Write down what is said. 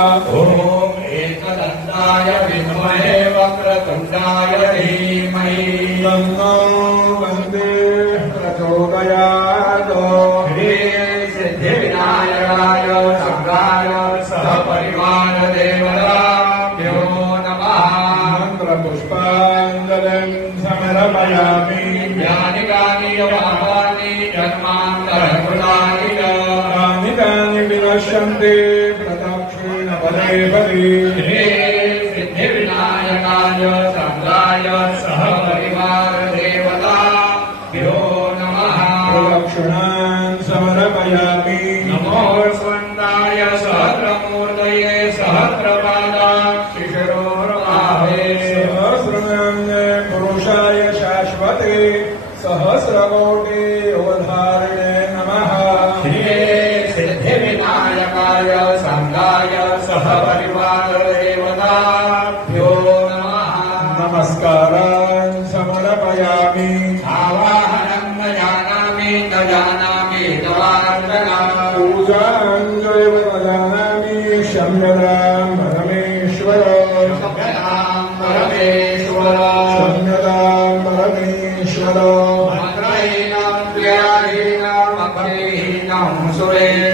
ॐ एकदन्ताय विद्महे वक्रतुण्डाय धीमहि तन्नो वन्दे प्रचोदयात्। हे सिद्धिविनायकाय शङ्कराय सहपरिवारदेवताभ्यो नमः। मन्त्रपुष्पाञ्जलिं समर्पयामि। ज्ञानिकानि यवानि जन्मान्तरकृतानि च कानि कानि विनश्यन्ति प्रदक्षिण पदे पदे। हे सिद्धिविनायकाय शङ्कराय सहपरिवारदेवताभ्यो नमः। प्रदक्षिणान् समर्पयामि। नमो स्वन्ताय सहस्रमूर्तये सहस्रपादाक्षिशिरोर्बाहे सहस्रनाम्ने पुरुषाय शाश्वते सहस्रकोटि अवधारिणे नमः। हे सिद्धिविनायकाय शङ्कराय सहपरिवारदेवताभ्यो नमः। नमस्कारान् समर्पयामि। आवाहनं न जानामि न जानामि तवार्चना पूजां चैव न जानामि शम्यतां परमेश्वर। शम्यतां परमेश्वर शम्यतां परमेश्वर। मन्त्रहीनं क्रियाहीनं भक्तिहीनं सुरेश